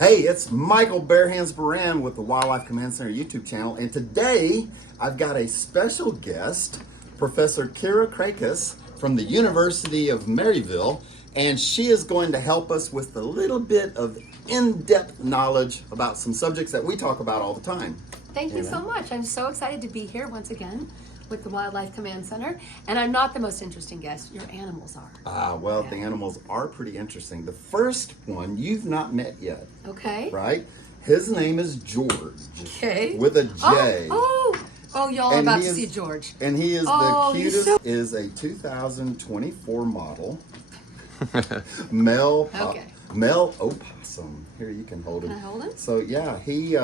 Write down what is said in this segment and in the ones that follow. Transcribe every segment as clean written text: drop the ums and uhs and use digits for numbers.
Hey, it's Michael Bare Hands Beran with the Wildlife Command Center YouTube channel, and today I've got a special guest, Professor Krakos from the University of Maryville, and she is going to help us with a little bit of in-depth knowledge about some subjects that we talk about all the time. Thank you so much. I'm so excited to be here once again with the Wildlife Command Center, and I'm not the most interesting guest. Your animals are. Well, the animals are pretty interesting. The first one you've not met yet. Okay. Right? His name is George. Okay. With a J. Oh, y'all are about to see George. And he is the cutest. Is a 2024 model. Male opossum. Here, you can hold him. Can I hold him? So yeah, he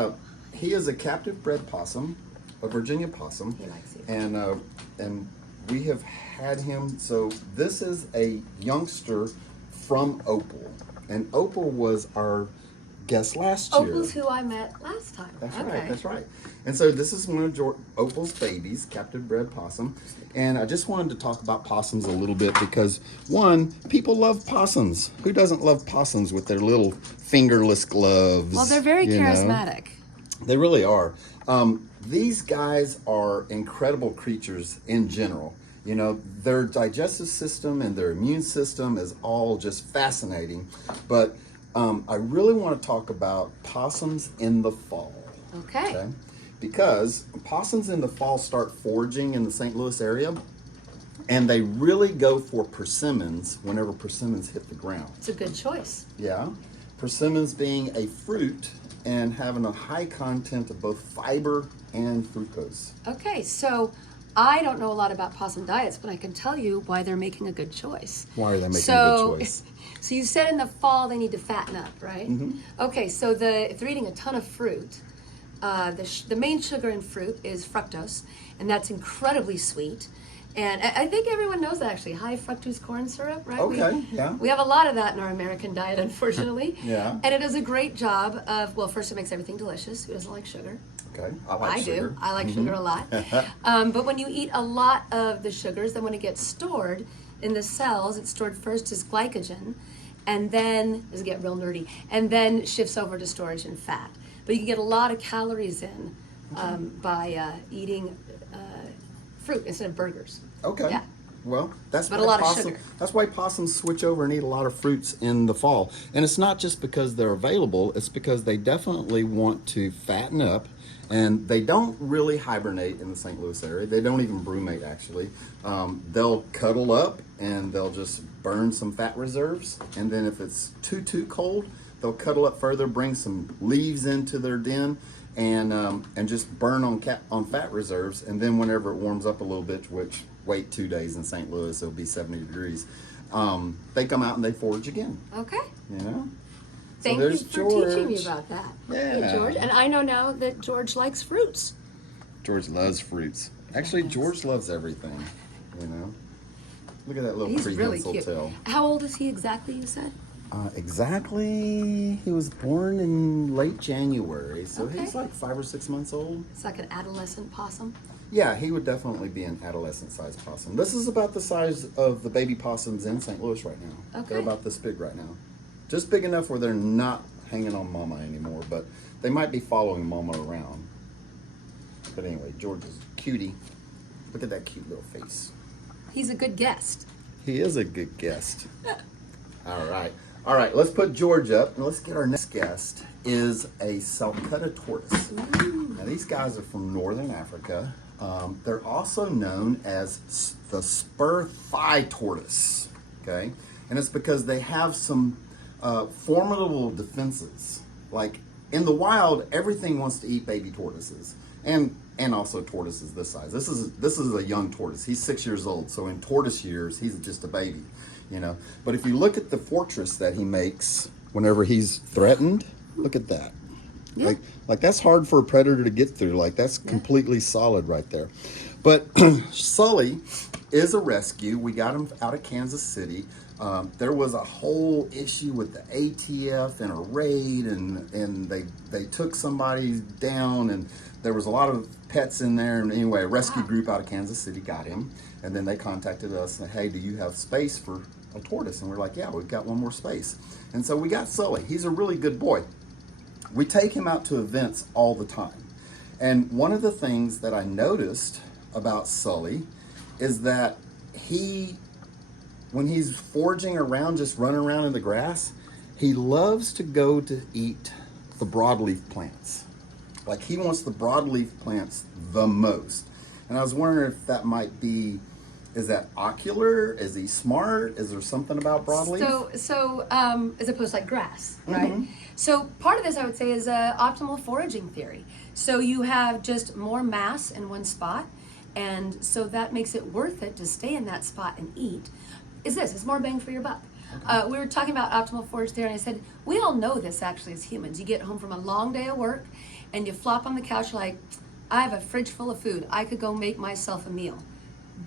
is a captive bred possum, a Virginia possum. He likes it. And we have had him. So this is a youngster from Opal, and Opal was our guest last year. Opal's who I met last time. That's right. That's right. And so this is one of Opal's babies, captive bred possum. And I just wanted to talk about possums a little bit because, one, people love possums. Who doesn't love possums with their little fingerless gloves? Well, they're very charismatic. They really are. These guys are incredible creatures in general. You know, their digestive system and their immune system is all just fascinating. But I really want to talk about possums in the fall. Okay. Because possums in the fall start foraging in the St. Louis area, and they really go for persimmons whenever persimmons hit the ground. It's a good choice. Yeah. Persimmons being a fruit and having a high content of both fiber and fructose. Okay, so I don't know a lot about possum diets, but I can tell you why they're making a good choice. Why are they making a good choice? So you said in the fall they need to fatten up, right? Mm-hmm. Okay, so if they're eating a ton of fruit, the main sugar in fruit is fructose, and that's incredibly sweet. And I think everyone knows that, actually, high fructose corn syrup, right? Okay, We have a lot of that in our American diet, unfortunately. Yeah. And it does a great job of, well, first it makes everything delicious. Who doesn't like sugar? Okay, I like sugar. I like sugar a lot. But when you eat a lot of the sugars, then when it gets stored in the cells, it's stored first as glycogen, and then, as it get real nerdy, and then shifts over to storage in fat. But you can get a lot of calories in by eating fruit instead of burgers. Okay. Yeah. Well, that's but why a lot of sugar. That's why possums switch over and eat a lot of fruits in the fall. And it's not just because they're available, it's because they definitely want to fatten up, and they don't really hibernate in the St. Louis area. They don't even brumate, actually. They'll cuddle up and they'll just burn some fat reserves, and then if it's too cold, they'll cuddle up further, bring some leaves into their den, and just burn on fat reserves. And then whenever it warms up a little bit, which wait 2 days in St. Louis, it'll be 70 degrees, they come out and they forage again. Okay. You know? Thank you for teaching me about that. Yeah. Hey, George. And I know now that George likes fruits. George loves fruits. Actually, George loves everything, you know? Look at that little prehensile tail. How old is he exactly, you said? Exactly, he was born in late January, so he's like 5 or 6 months old. It's like an adolescent possum? Yeah, he would definitely be an adolescent-sized possum. This is about the size of the baby possums in St. Louis right now. Okay. They're about this big right now. Just big enough where they're not hanging on mama anymore, but they might be following mama around. But anyway, George is a cutie. Look at that cute little face. He's a good guest. He is a good guest. All right, let's put George up, and let's get our next guest, is a Sulcata tortoise. Now, these guys are from northern Africa. They're also known as the spur thigh tortoise, okay? And it's because they have some formidable defenses. Like, in the wild, everything wants to eat baby tortoises, and also tortoises this size. This is a young tortoise. He's 6 years old, so in tortoise years, he's just a baby. You know, but if you look at the fortress that he makes whenever he's threatened, look at that. Yeah. Like that's hard for a predator to get through. Like that's completely solid right there. But Sully is a rescue. We got him out of Kansas City. There was a whole issue with the ATF and a raid, and they took somebody down, and there was a lot of pets in there. And anyway, a rescue group out of Kansas City got him, and then they contacted us and said, hey, do you have space for a tortoise? And we're like, yeah, we've got one more space. And so we got Sully. He's a really good boy. we take him out to events all the time. And one of the things that I noticed about Sully is that when he's foraging around, just running around in the grass, he loves to go to eat the broadleaf plants. Like, he wants the broadleaf plants the most. And I was wondering if that might be, is that ocular? Is he smart? Is there something about broadleaf? So as opposed to like grass, right? So part of this, I would say, is optimal foraging theory. So you have just more mass in one spot, and so that makes it worth it to stay in that spot and eat. It's more bang for your buck. We were talking about optimal forage theory, and I said, we all know this actually as humans. You get home from a long day of work, and you flop on the couch like, I have a fridge full of food. I could go make myself a meal.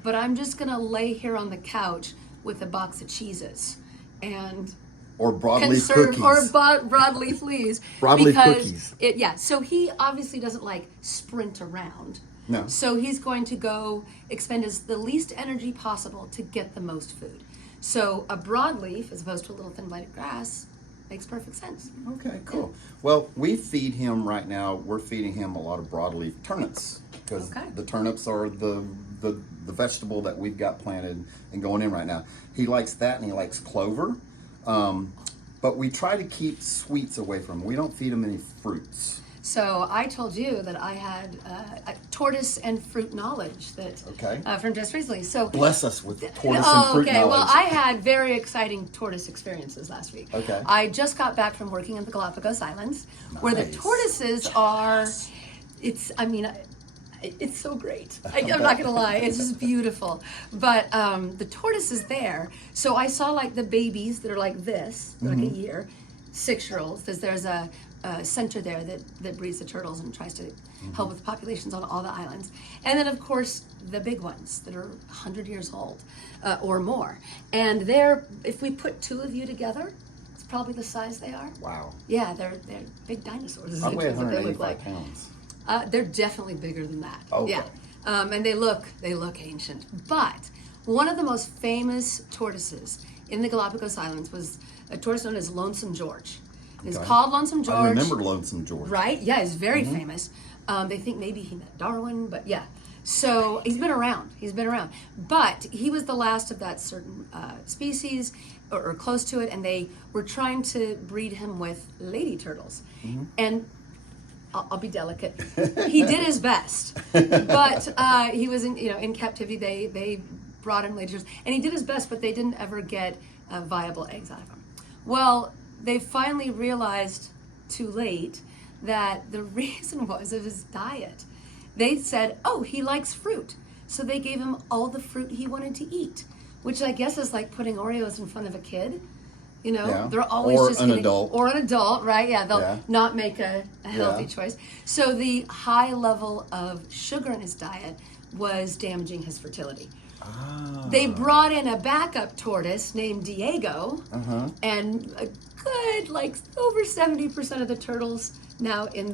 But I'm just gonna lay here on the couch with a box of cheeses and or broadleaf cookies. Or broadleaf leaves. Broadleaf cookies. So he obviously doesn't like sprint around. No. So he's going to go expend the least energy possible to get the most food. So a broadleaf, as opposed to a little thin blade of grass, makes perfect sense. Okay, cool. Well, we feed him right now, we're feeding him a lot of broadleaf turnips, because the turnips are the vegetable that we've got planted and going in right now. He likes that, and he likes clover. But we try to keep sweets away from him. We don't feed him any fruits. So I told you that I had a tortoise and fruit knowledge from just recently. So bless us with tortoise and fruit knowledge. Well, I had very exciting tortoise experiences last week. Okay. I just got back from working at the Galapagos Islands, where the tortoises are. It's so great. I'm not gonna lie, it's just beautiful. But the tortoises there. So I saw like the babies that are like this, like a year, 6-year-olds. There's a center there that breeds the turtles and tries to help with populations on all the islands. And then of course the big ones that are 100 years old or more. And if we put 2 of you together, it's probably the size they are. Wow. Yeah, they're big dinosaurs. I weigh 185 pounds. They're definitely bigger than that. Okay. Yeah, and they look ancient. But one of the most famous tortoises in the Galapagos Islands was a tortoise known as Lonesome George. It's called Lonesome George. I remember Lonesome George. Right? Yeah, he's very famous. They think maybe he met Darwin, but yeah. So he's been around. But he was the last of that certain species, or close to it, and they were trying to breed him with lady turtles. And I'll be delicate. He did his best, but he was in captivity. They brought him lady turtles, and he did his best, but they didn't ever get viable eggs out of him. Well, they finally realized too late that the reason was of his diet. They said, oh, he likes fruit. So they gave him all the fruit he wanted to eat, which I guess is like putting Oreos in front of a kid. They're always or just an adult. Or an adult, right? Yeah, they'll not make a healthy choice. So the high level of sugar in his diet was damaging his fertility. They brought in a backup tortoise named Diego, and a good, over 70% of the turtles now in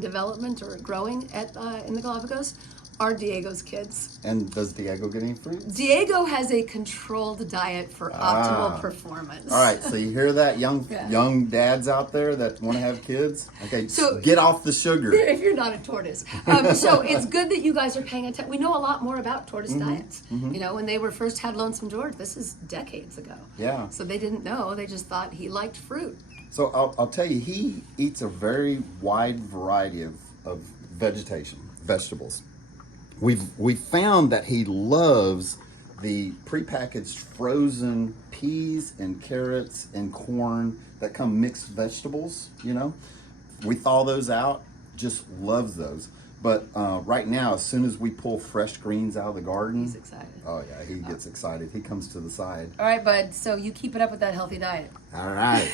development or growing in the Galapagos are Diego's kids. And does Diego get any fruits? Diego has a controlled diet for optimal performance. All right, so you hear that, young dads out there that want to have kids? Okay, so get off the sugar. If you're not a tortoise. So it's good that you guys are paying attention. We know a lot more about tortoise diets. When they were first had Lonesome George, this is decades ago. Yeah. So they didn't know. They just thought he liked fruit. So I'll tell you, he eats a very wide variety of vegetables. We've found that he loves the prepackaged frozen peas and carrots and corn that come mixed vegetables, We thaw those out, just loves those. But right now, as soon as we pull fresh greens out of the garden... He's excited. Oh yeah, he gets excited. He comes to the side. All right, bud, so you keep it up with that healthy diet. All right.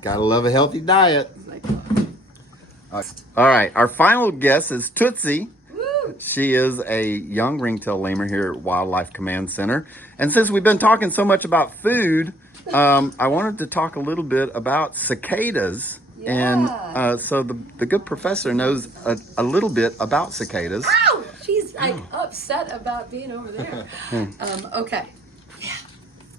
Gotta love a healthy diet. All right, our final guest is Tootsie. She is a young ringtail lemur here at Wildlife Command Center. And since we've been talking so much about food, I wanted to talk a little bit about cicadas. Yeah. And so the good professor knows a little bit about cicadas. Ow! She's upset about being over there. Okay. Yeah.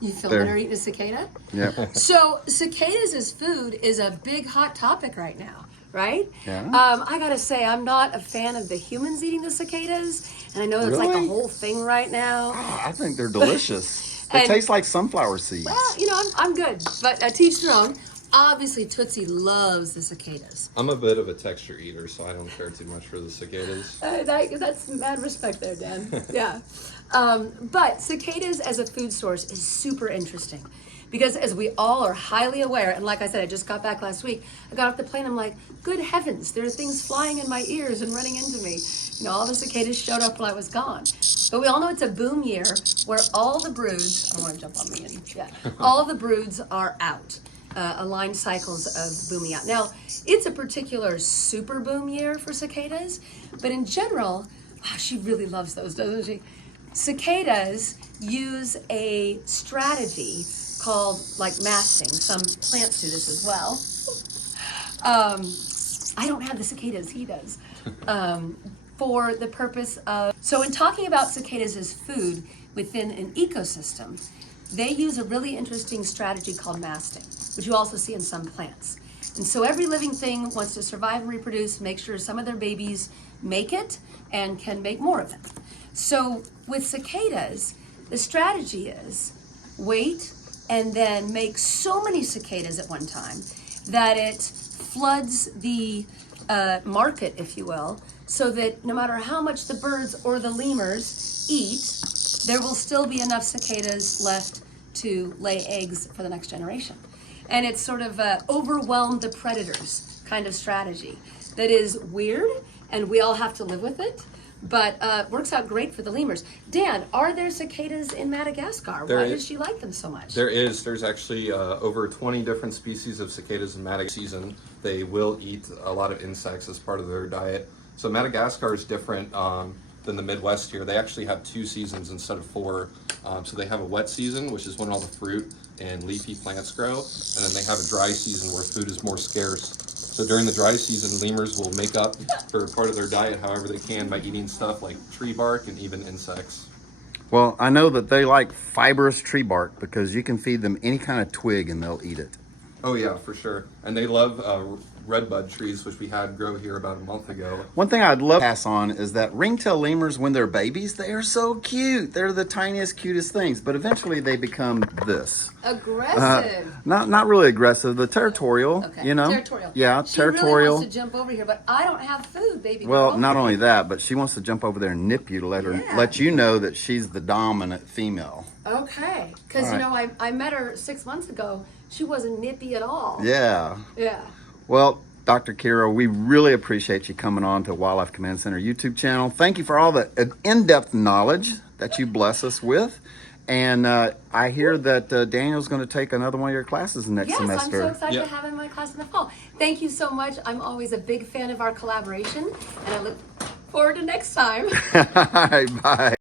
You filming her eating a cicada? Yeah. So cicadas as food is a big hot topic right now, right? Yeah. I gotta say, I'm not a fan of the humans eating the cicadas, and I know it's like a Really? whole thing right now. I think they're delicious. They And- taste like sunflower seeds. Well, you know, I'm good, but teach their own. Obviously, Tootsie loves the cicadas. I'm a bit of a texture eater, so I don't care too much for the cicadas. That's mad respect there, Dan. Yeah. But cicadas as a food source is super interesting because, as we all are highly aware, and like I said, I just got back last week. I got off the plane. I'm like, good heavens, there are things flying in my ears and running into me. You know, all the cicadas showed up while I was gone. But we all know it's a boom year where all the broods. I don't want to jump on me. Yeah. All of the broods are out. Aligned cycles of booming out. Now, it's a particular super boom year for cicadas, but in general, wow, she really loves those, doesn't she? Cicadas use a strategy called like masting. Some plants do this as well. I don't have the cicadas, he does. For the purpose of, so in talking about cicadas as food within an ecosystem, they use a really interesting strategy called masting, which you also see in some plants. And so every living thing wants to survive and reproduce, make sure some of their babies make it and can make more of them. So with cicadas, the strategy is wait and then make so many cicadas at one time that it floods the market, if you will, so that no matter how much the birds or the lemurs eat, there will still be enough cicadas left to lay eggs for the next generation. And it's sort of overwhelm the predators kind of strategy that is weird, and we all have to live with it, but works out great for the lemurs. Dan, are there cicadas in Madagascar? Why does she like them so much? There's actually over 20 different species of cicadas in Madagascar season. They will eat a lot of insects as part of their diet. So Madagascar is different than the Midwest here. They actually have 2 seasons instead of 4. So they have a wet season, which is when all the fruit and leafy plants grow, and then they have a dry season where food is more scarce. So during the dry season, lemurs will make up for part of their diet however they can by eating stuff like tree bark and even insects. Well, I know that they like fibrous tree bark because you can feed them any kind of twig and they'll eat it. Oh yeah, for sure. And they love redbud trees, which we had grow here about a month ago. One thing I'd love to pass on is that ringtail lemurs, when they're babies, they are so cute. They're the tiniest, cutest things, but eventually they become this. Aggressive. Not really aggressive, the territorial, Okay. you know? Territorial. Yeah, She territorial. really wants to jump over here, but I don't have food, baby Well, girl. not only that, but she wants to jump over there and nip you to let you know that she's the dominant female. Okay, because All you know I met her 6 months ago. She wasn't nippy at all. Yeah. Yeah. Well, Dr. Kira, we really appreciate you coming on to Wildlife Command Center YouTube channel. Thank you for all the in-depth knowledge that you bless us with. And I hear that Daniel's going to take another one of your classes next semester. Yes, I'm so excited to have him in my class in the fall. Thank you so much. I'm always a big fan of our collaboration, and I look forward to next time. All right, bye.